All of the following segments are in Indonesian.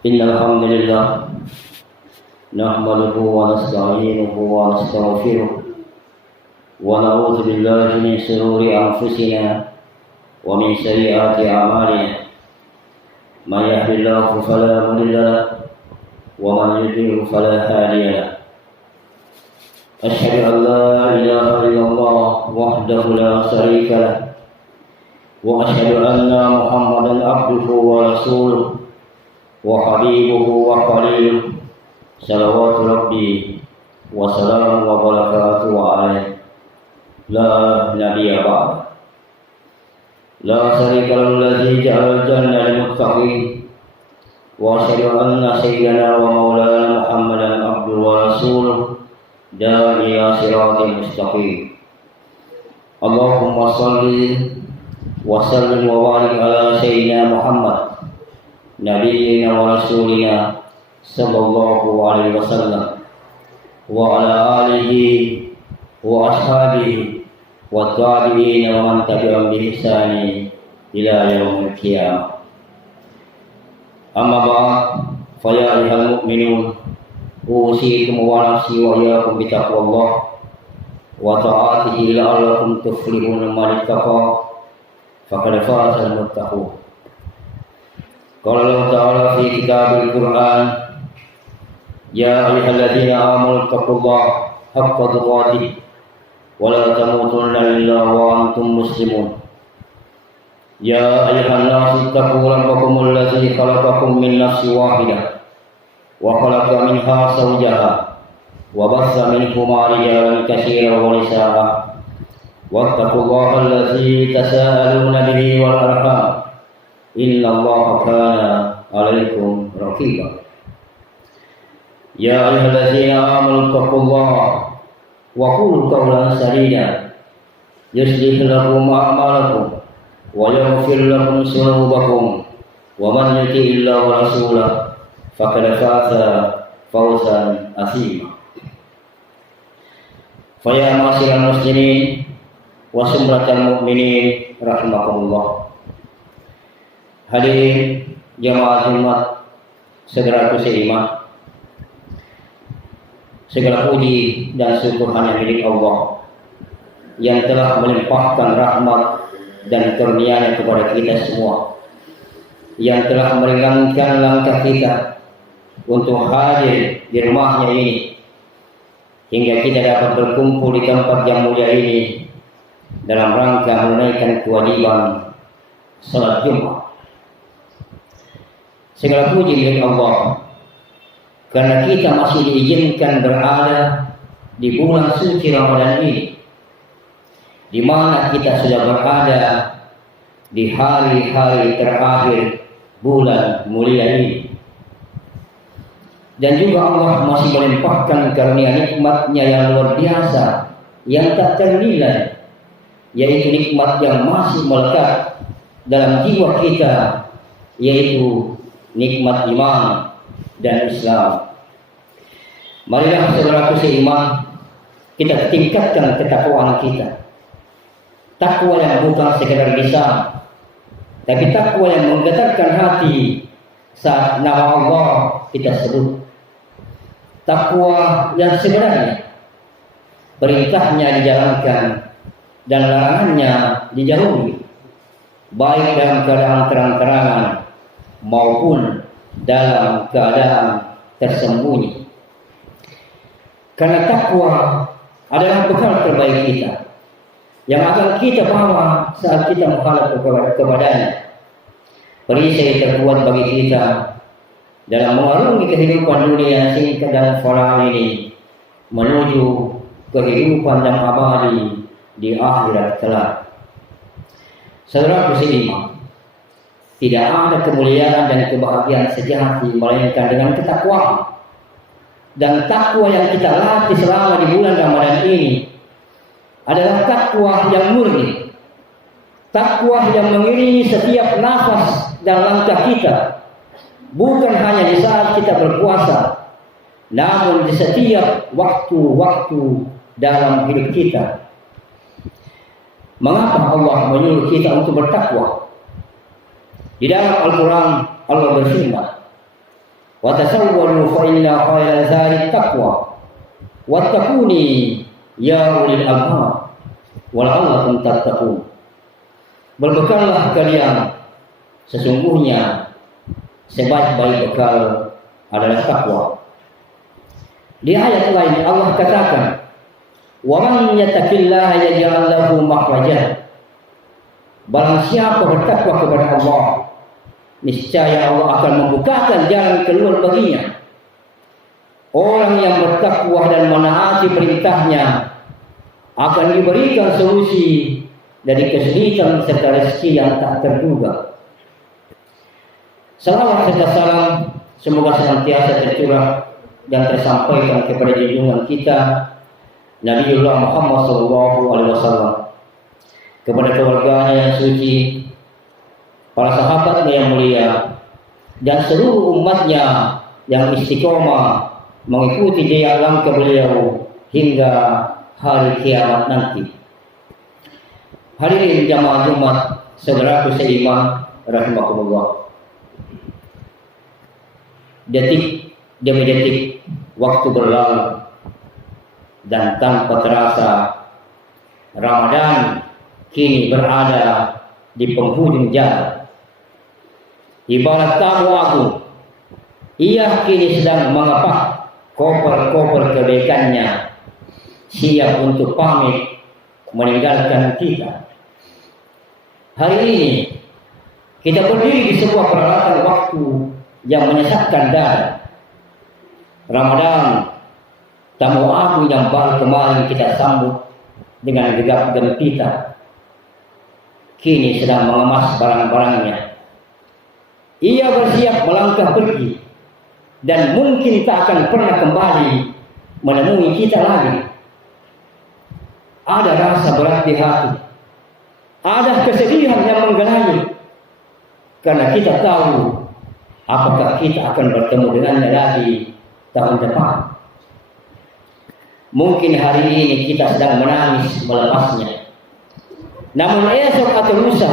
إن الحمد لله نحمده ونستعينه ونستغفره ونعوذ بالله من شرور أنفسنا ومن سيئات أعمالنا من يهد الله فلا مضل له ومن يضلل فلا هادي له أشهد أن لا إله إلا الله وحده لا شريك له وأشهد أن محمدا عبده ورسوله وحبيبه وخليله صلوات ربي وسلام وبركاته عليه لا نبي بعد لا شريك له الذي جعل الجنة للمتقين وأشهد أن سيدنا ومولانا محمدا عبده ورسوله داعي إلى صراط مستقيم اللهم صل وسلم وبارك على سيدنا محمد نبينا ورسولنا صلى الله عليه وسلم وعلى آله وأصحابه والتابعين ومن تبعهم بإحسان إلى يوم القيامة أما بعد فيا أيها المؤمنون أوصيكم ونفسي وإياكم بتقوى الله وطاعته لعلكم تفلحون من اتقى فقد فاز المتقون قال الله تعالى في كتاب القرآن يا أيها الذين آمنوا اتقوا الله حق تقاته ولا تموتن إلا وأنتم مسلمون يا أيها الناس اتقوا ربكم الذي خلقكم من نفس واحدة وخلق منها زوجها وبث منهما رجالا كثيرا ونساء واتقوا الله الذي تساءلون به والأرحام إن الله كان عليكم رقيبا يا أيها الذين آمنوا اتقوا الله وقولوا قولا سديدا يصلح لكم أعمالكم ويغفر لكم ذنوبكم ومن يطع الله ورسوله فقد فاز فوزا عظيما فيا معاشر المسلمين وسمرة المؤمنين رحمكم الله. Hadirin jamaah Jumat saudaraku seiman, segala puji dan syukur hanya milik Allah yang telah melimpahkan rahmat dan karunia-Nya kepada kita semua, yang telah meringankan langkah kita untuk hadir di rumahnya ini, hingga kita dapat berkumpul di tempat yang mulia ini dalam rangka menunaikan kewajiban salat Jumat. Segala puji milik Allah karena kita masih diizinkan berada di bulan suci Ramadan ini, di mana kita sudah berada di hari-hari terakhir bulan mulia ini. Dan juga Allah masih melimpahkan karunia nikmat-Nya yang luar biasa, yang tak ternilai, yaitu nikmat yang masih melekat dalam jiwa kita, yaitu nikmat iman dan Islam. Marilah saudaraku seiman, kita tingkatkan ketakwaan kita. Takwa yang bukan sekedar lisan, tapi takwa yang menggetarkan hati saat nama Allah kita sebut. Takwa yang sebenarnya perintahnya dijalankan dan larangannya dijauhi, baik dalam keadaan terang-terangan maupun dalam keadaan tersembunyi. Karena takwa adalah bekal terbaik kita yang akan kita bawa saat kita menghadap kepadanya. Perisai terkuat bagi kita dalam mengarungi kehidupan dunia singkat dan fana ini menuju kehidupan yang abadi di akhirat kelak. Saudaraku seiman, tidak ada kemuliaan dan kebahagiaan sejati melainkan dengan ketakwaan. Dan takwa yang kita latih selama di bulan Ramadan ini adalah takwa yang murni, takwa yang mengiringi setiap nafas dan langkah kita, bukan hanya di saat kita berpuasa, namun di setiap waktu-waktu dalam hidup kita. Mengapa Allah menyuruh kita untuk bertakwa? Di dalam Al-Quran Allah berfirman, Wa tasawwalu fa inna khayra zadi taqwa. Wattaquni ya ulil albab wala'allakum tattaqun. Berbekallah kalian, sesungguhnya sebaik-baik bekal adalah takwa. Di ayat lain Allah katakan, "Wa man yattaqillaha yaj'al lahu makhraja." Barang siapa bertakwa kepada Allah, niscaya Allah akan membukakan jalan keluar baginya. Orang yang bertakwa dan menaati perintahnya akan diberikan solusi dari kesulitan serta rezeki yang tak terduga. Salawat serta salam semoga senantiasa tercurah dan tersampaikan kepada junjungan kita Nabiullah Muhammad SAW, kepada keluarganya yang suci, para sahabatnya yang mulia, dan seluruh umatnya yang istiqomah mengikuti jejak langkah beliau hingga hari kiamat nanti. Hadirin jamaah Jumat, saudaraku seiman rahimakumullah. Detik demi detik waktu berlalu dan tanpa terasa Ramadan kini berada di penghujung jalan. Ibarat tamu agung, ia kini sedang mengepak koper-koper kebaikannya, siap untuk pamit meninggalkan kita. Hari ini kita berdiri di sebuah peralatan waktu yang menyesatkan dada. Ramadan, tamu agung yang baru kemarin kita sambut dengan gegap gempita, kini sedang mengemas barang-barangnya. Ia bersiap melangkah pergi dan mungkin tak akan pernah kembali menemui kita lagi. Ada rasa berat di hati, ada kesedihan yang menggelayut, karena kita tahu apakah kita akan bertemu dengannya lagi tahun depan. Mungkin hari ini kita sedang menangis melepasnya, namun esok atau lusa,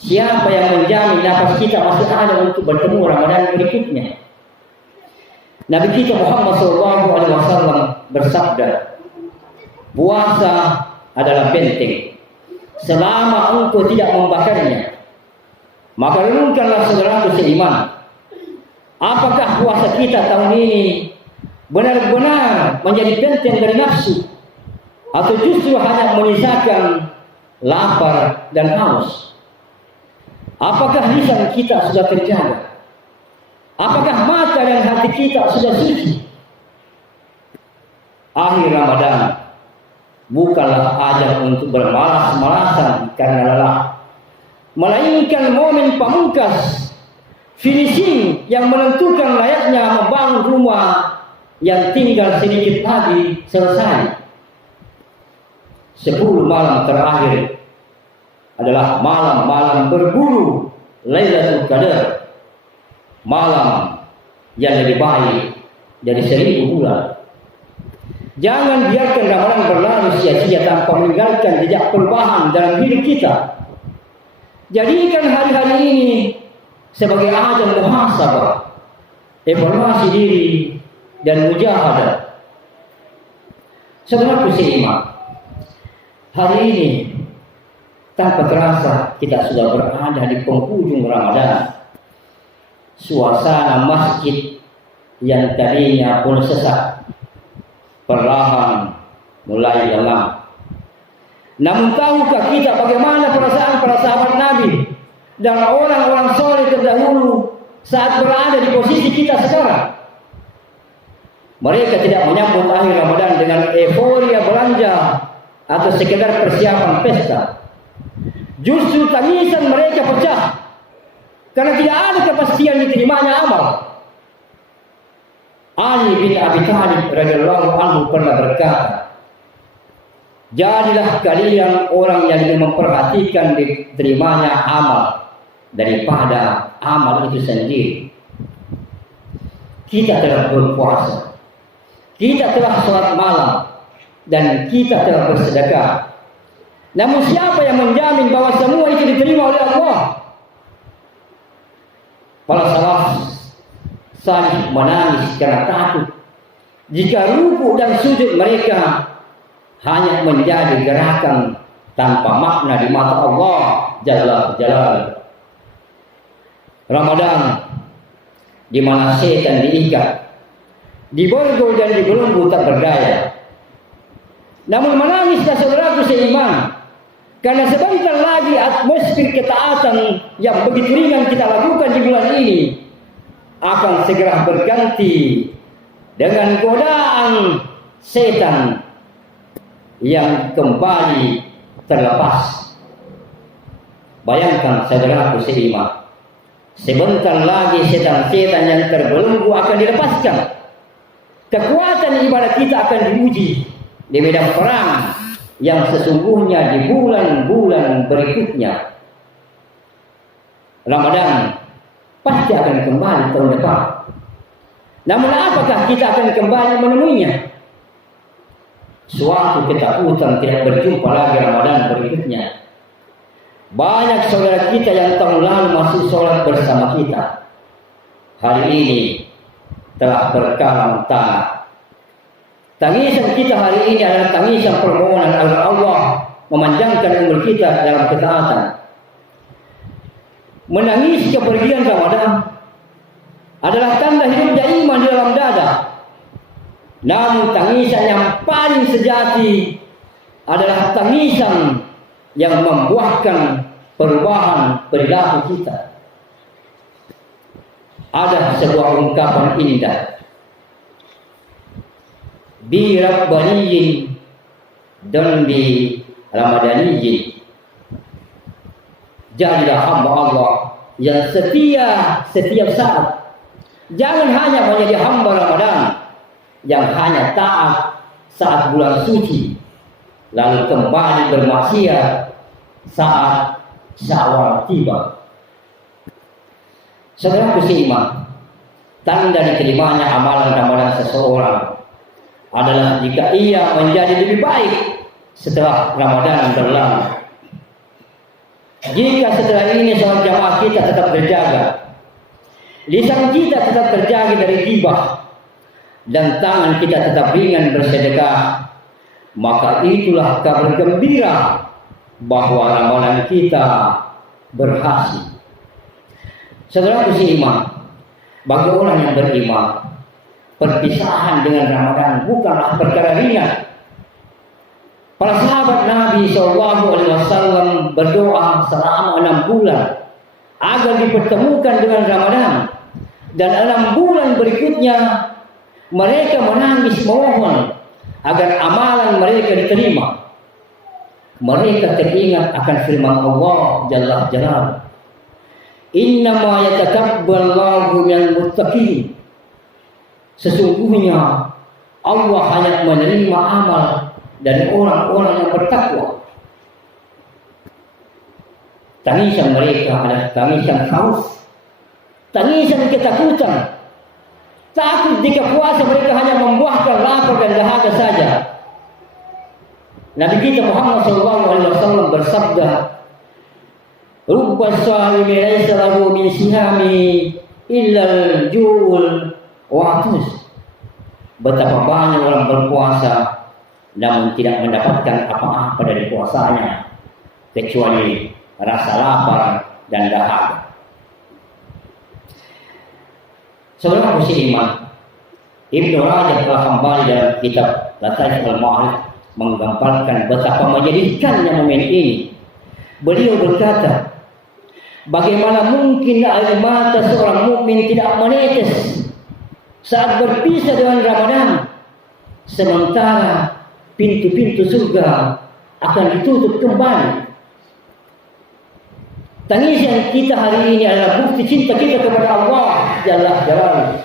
siapa yang menjamin nafas kita masih ada untuk bertemu Ramadan berikutnya? Nabi kita Muhammad SAW bersabda, puasa adalah benteng, selama engkau tidak membakarnya. Maka renungkanlah saudaraku seiman, apakah puasa kita tahun ini benar-benar menjadi benteng dari nafsu, atau justru hanya menyisakan lapar dan haus? Apakah lisan kita sudah terjaga? Apakah mata dan hati kita sudah suci? Akhir Ramadan bukanlah ajang untuk bermalas-malasan karena lelah, melainkan momen pamungkas, finishing yang menentukan layaknya membangun rumah yang tinggal sedikit lagi selesai. 10 malam terakhir adalah malam-malam berburu Lailatul Qadar, malam yang lebih baik dari 1000 bulan. Jangan biarkan Ramadan berlalu sia-sia tanpa meninggalkan jejak perubahan dalam hidup kita. Jadikan hari-hari ini sebagai ajang muhasabah, evaluasi diri dan mujahadah. Saudaraku seiman, hari ini tanpa terasa kita sudah berada di penghujung Ramadan. Suasana masjid yang tadinya pun sesak perlahan mulai lelam. Namun tahukah kita bagaimana perasaan para sahabat Nabi dan orang-orang soleh terdahulu saat berada di posisi kita sekarang? Mereka tidak menyambut akhir Ramadan dengan euforia belanja atau sekedar persiapan pesta. Justru tangisan mereka pecah karena tidak ada kepastian diterimanya amal. Ali bin Abi Thalib radhiyallahu anhu pernah berkata, jadilah kalian orang yang memperhatikan diterimanya amal daripada amal itu sendiri. Kita telah berpuasa, kita telah sholat malam, dan kita telah bersedekah. Namun siapa yang menjamin bahwa semua itu diterima oleh Allah? Para salaf saling menangis karena takut jika ruku dan sujud mereka hanya menjadi gerakan tanpa makna di mata Allah Jalla Jalaluhu. Ramadan di mana setan diikat, diborgol dan dibelenggu tak berdaya. Namun menangislah saudaraku seiman, karena sebentar lagi atmosfer ketaatan yang begitu ringan kita lakukan di bulan ini akan segera berganti dengan godaan setan yang kembali terlepas. Bayangkan saudaraku seiman, sebentar lagi setan-setan yang terbelenggu akan dilepaskan. Kekuatan ibadah kita akan diuji di medan perang yang sesungguhnya di bulan-bulan berikutnya. Ramadan pasti akan kembali tahun depan. Namun apakah kita akan kembali menemuinya? Suatu ketakutan tidak berjumpa lagi Ramadan berikutnya. Banyak saudara kita yang tahun lalu masih sholat bersama kita, hari ini telah berkalang tanah. Tangisan kita hari ini adalah tangisan permohonan agar Allah memanjangkan umur kita dalam ketaatan. Menangis kepergian Ramadan adalah tanda hidupnya iman di dalam dada. Namun tangisan yang paling sejati adalah tangisan yang membuahkan perubahan perilaku kita. Ada sebuah ungkapan indah, bi rabbaniyin dan bi ramadaniyin. Jadilah hamba Allah yang setia setiap saat. Jangan hanya menjadi hamba Ramadan yang hanya taat saat bulan suci, lalu kembali bermaksiat saat Syawal tiba. Saudaraku seiman, tanda diterimanya amalan Ramadan seseorang adalah jika ia menjadi lebih baik setelah Ramadan berlalu. Jika setelah ini sholat jamaah kita tetap terjaga, lisan kita tetap terjaga dari ghibah, dan tangan kita tetap ringan bersedekah, maka itulah kabar gembira bahwa ramalan kita berhasil. Saudaraku seiman, bagi orang yang beriman, perpisahan dengan Ramadan bukanlah perkara ringan. Para sahabat Nabi SAW berdoa selama 6 bulan agar dipertemukan dengan Ramadan, dan 6 bulan berikutnya mereka menangis memohon agar amalan mereka diterima. Mereka teringat akan firman Allah Jalla Jalaluhu, innama yatakabbalallahu minal muttaqin. Sesungguhnya Allah hanya menerima amal dari orang-orang yang bertakwa. Tangisan mereka adalah tangisan khauf, tangisan ketakutan. Takut jika puasa mereka hanya membuahkan lapar dan dahaga saja. Nabi kita Muhammad SAW bersabda, "Rubba sha'imi laisa lahu min sihami illa al-ju'ul wa atus." Betapa banyak orang berpuasa namun tidak mendapatkan apa-apa dari puasanya kecuali rasa lapar dan dahaga. Saudara musliman, Ibnu Rajab telah kembali dalam kitab Lataif al-Ma'arif menggambarkan betapa menyedihkannya momen ini. Beliau berkata, bagaimana mungkin air mata seorang mukmin tidak menetes saat berpisah dengan Ramadan, sementara pintu-pintu surga akan ditutup kembali. Tangisan kita hari ini adalah bukti cinta kita kepada Allah Jalla Jalaluhu.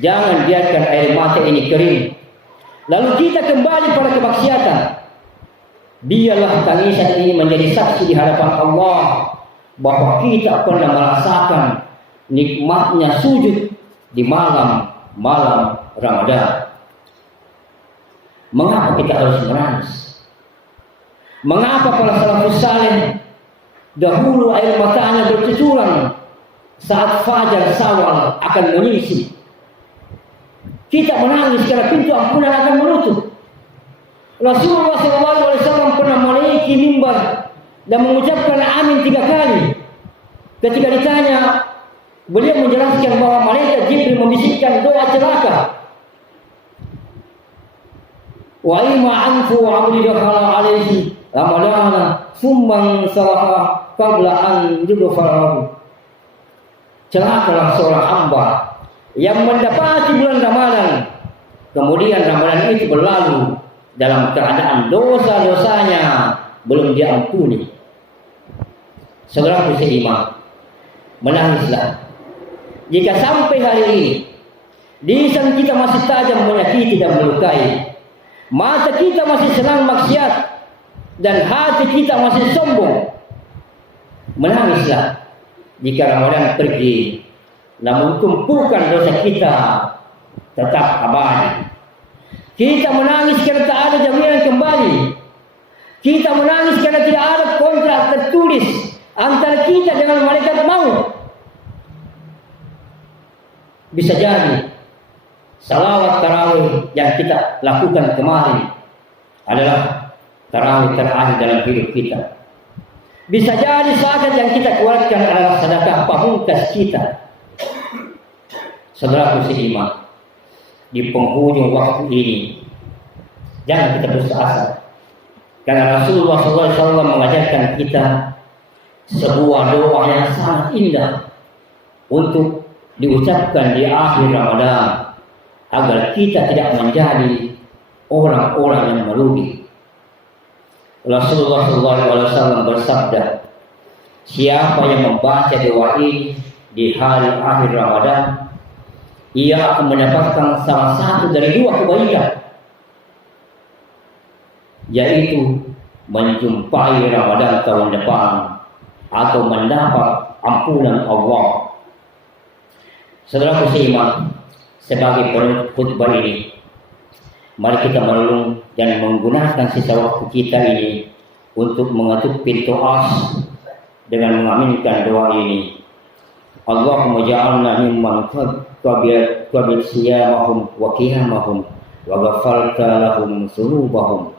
Jangan biarkan air mata ini kering, lalu kita kembali pada kemaksiatan. Biarlah tangisan ini menjadi saksi di hadapan Allah bahwa kita pernah merasakan nikmatnya sujud di malam-malam Ramadan. Mengapa kita harus menangis? Mengapa para salafus saleh dahulu air matanya bercucuran saat fajar Syawal akan menyisip. Kita menangis karena pintu ampunan akan menutup. Rasulullah SAW pernah menaiki mimbar dan mengucapkan amin 3 kali. Ketika ditanya, beliau menjelaskan bahwa malaikat Jibril membisikkan doa celaka. Wa ima anfu abdi dakhala alaihi ramadana summan salaha qabla an yudfarahu. Celakalah seorang hamba yang mendapati bulan Ramadan, kemudian Ramadan itu berlalu dalam keadaan dosa-dosanya belum diampuni. Saudaraku seiman, menangislah jika sampai hari ini lisan kita masih tajam menyakiti dan melukai, mata kita masih senang maksiat, dan hati kita masih sombong. Menangislah jika Ramadan pergi, namun tumpukan dosa kita tetap abadi. Kita menangis karena tak ada jaminan kembali. Kita menangis karena tidak ada kontrak tertulis antara kita dengan malaikat maut. Bisa jadi salawat tarawih yang kita lakukan kemarin adalah tarawih terakhir dalam hidup kita. Bisa jadi zakat yang kita keluarkan adalah sedekah pamungkas kita. Saudaraku seiman, di penghujung waktu ini jangan kita putus asa, karena Rasulullah SAW mengajarkan kita sebuah doa yang sangat indah untuk diucapkan di akhir Ramadan agar kita tidak menjadi orang-orang yang merugi. Rasulullah SAW bersabda, siapa yang membaca doa ini di hari akhir Ramadan, ia akan mendapatkan salah satu dari 2 kebaikan, yaitu menjumpai Ramadan tahun depan atau mendapat ampunan Allah. Saudaraku seiman, sebagai penutup khutbah ini, mari kita merenung dan menggunakan sisa waktu kita ini untuk mengetuk pintu as dengan mengaminkan doa ini. Allahumma ja'alna mimman qabil siyamahum wa qiyamahum wa ghafarta lahum dzunubahum.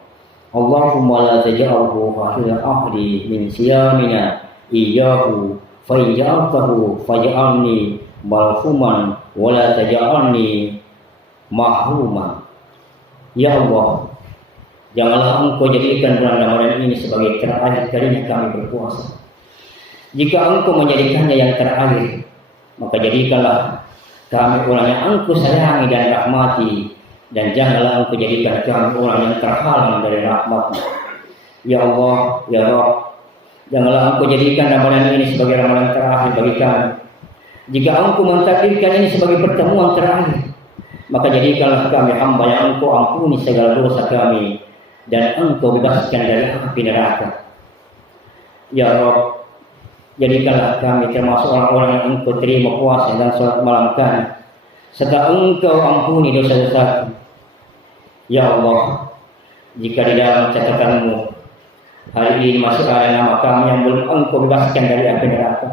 Allahumma la taj'alhu fahila ahli min siyamina iyyahu fa ij'altahu faj'alni malhuman wa la taj'alni mahruman. Ya Allah, janganlah Engkau jadikan bulan Ramadan ini sebagai terakhir kalinya kami berpuasa. Jika Engkau menjadikannya yang terakhir, maka jadikanlah kami orang yang Engkau sayangi dan rahmati, dan janganlah Engkau jadikan kami orang yang terhalang dari rahmat-Mu. Ya Allah, ya Rabb, janganlah Engkau jadikan Ramadan ini sebagai Ramadan terakhir bagi kami. Jika Engkau mentakdirkan ini sebagai pertemuan terakhir, maka jadikanlah kami hamba yang Engkau ampuni segala dosa kami, dan Engkau bebaskan dari api neraka. Ya Rabb, jadikanlah kami termasuk orang-orang yang Engkau terima puasa dan sholat malam kami, serta Engkau ampuni dosa-dosa kami. Ya Allah, jika di dalam catatan-Mu hari ini masih ada nama kami yang belum Engkau bebaskan dari api neraka,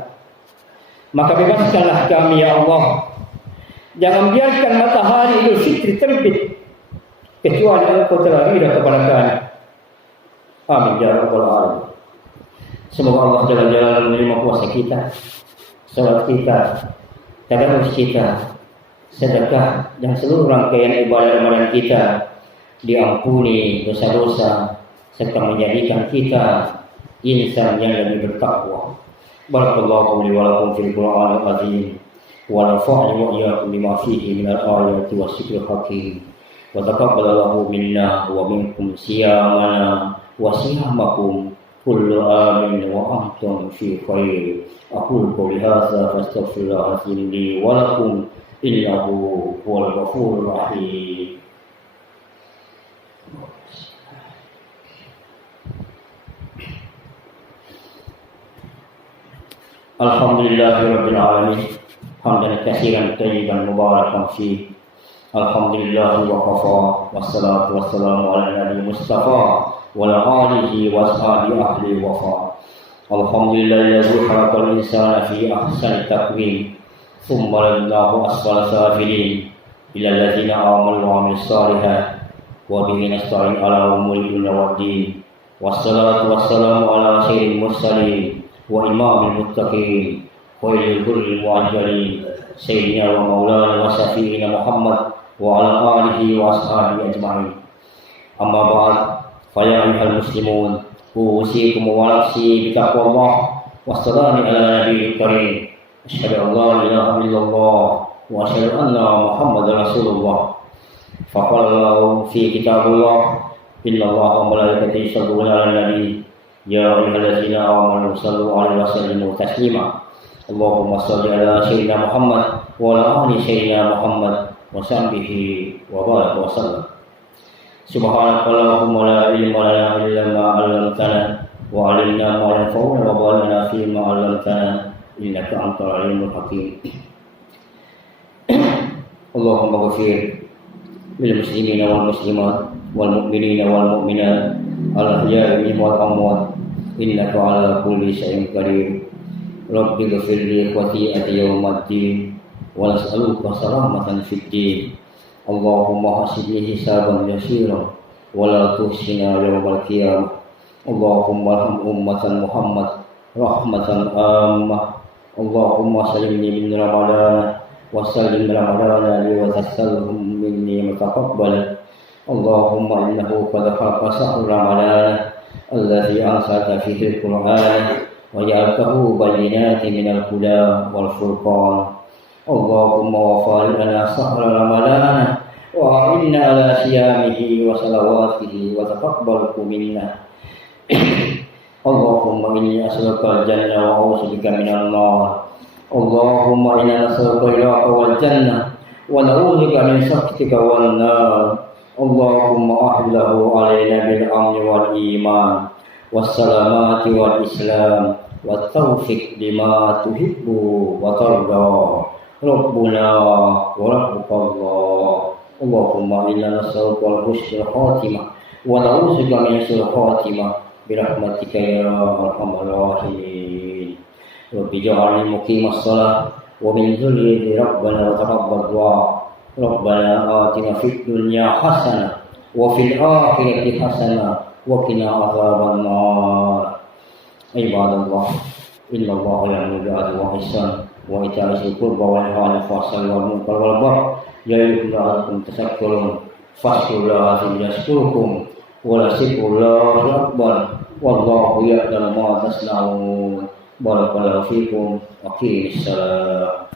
maka bebaskanlah kami ya Allah. Jangan biarkan matahari Idul Fitri terbit kecuali Engkau telah ridha kepada kami. Amin ya rabbal alamin. Semoga Allah jalan-jalan menerima puasa kita, salat kita, tadarus kita, sedekah, dan seluruh rangkaian ibadah Ramadan kita diampuni dosa-dosa, serta menjadikan kita insan yang lebih bertakwa. Barakallahu li wa lakum fil Qur'anil azim, wa nafa'ani wa iyyakum bima fihi minal ayati was-zikril hakim, wa taqabbalallahu minna wa minkum siyamana wa siyamakum kullu amin wa antum fi khair. Aqulu qawli hadza fastaghfirullaha li wa lakum innahu huwal ghafurur rahim. Alhamdulillahirabbil alamin, hamdan katsiran thayyiban mubarakan fi. Alhamdulillah wa kafa, wassalatu wassalamu ala nabi mustafa wa ala alihi wa ashabi ahli wafa. Alhamdulillahilladzi khalaqal insana fi ahsani taqwim thumma raddahu asfala safilin ila alladzina amanu wa amilus shalihat wa bihi nasta'in ala umuri dunya waddin. Wassalatu wassalamu ala sayyidil mursalin wa imamil muttaqin khairil hurril mu'ajjalin sayyidina wa maulana wa syafi'ina Muhammad wa ala alihi wa ashabihi ajma'in. Amma ba'd, fa ya ayyuhal muslimun usikum wa nafsi bitaqwallah wassalamu ala nabiyil karim. Asyhadu an la ilaha illallah wa asyhadu anna Muhammadar Rasulullah. Faqala Allahu fi kitabillah innallaha wa malaikatahu yusholluna 'alan nabi ya ayyuhallazina amanu shallu 'alaihi wa sallimu taslima. Allahumma shalli ala sayyidina Muhammad wa ala ali sayyidina Muhammad wa sahbihi wa barik wa sallam. Subhanakallahumma la ilma lana illa ma 'allamtana wa 'allimna ma yanfa'una wa barik fi ma 'allamtana innaka antal alimul hakim. Allahumma ghfir lil muslimina wal muslimat wal mu'minina wal mu'minat al ahya'i minhum wal amwat innaka 'ala kulli syai'in qadir. Rabbi ghfir li khati'ati yawmiddin wa nas'aluka salamatan fid din. Allahumma hasibni hisaban yasira wa la tuhsina yawmal qiyamah. Allahumma arham ummatan Muhammad rahmatan ammah. Allahumma salimni min Ramadan wa sallim Ramadan li wa tasalhum minni mutaqabbal. Allahumma innahu qad haqa sahur Ramadan alladhi anzalta fihi al-Qur'an wa ja'altahu bayyinatin min al-huda wal furqan. Allahumma wafar lana sahra Ramadan wa inna ala siyamihi wa salawatihi wa taqabbalhu minna. Allahumma inni as'aluka al-jannah wa a'udzubika minan nar. Allahumma inna nas'aluka ridhaka wal jannah wa na'udzubika min sakhatika wan nar. Allahumma ahlahu alaina bil amni wal iman was salamati wal islam wat taufiq lima tuhibbu wa tarda. Rabbuna wa rabbukallah. Allahumma inna nas'aluka al-husnul khatimah wa na'udzubika min su'il khatimah birahmatika ya arhamar rahimin. Rabbi ja'alni muqimas shalah wa min dzurriyyati rabbana wa taqabbal du'a. Rabbana atina fid dunya hasanah wa fil akhirati hasanah wa qina adzaban nar. Ibadallah, innallaha ya'muru bil 'adli wal ihsan wa ita'i dzil qurba wa yanha 'anil fahsya'i wal munkari wal baghi ya'idukum la'allakum tadhakkarun. Fadhkurullaha yazkurkum wa la zikrullahi akbar wallahu ya'lamu ma tasna'un. Barakallahu fikum wa aqimis salam.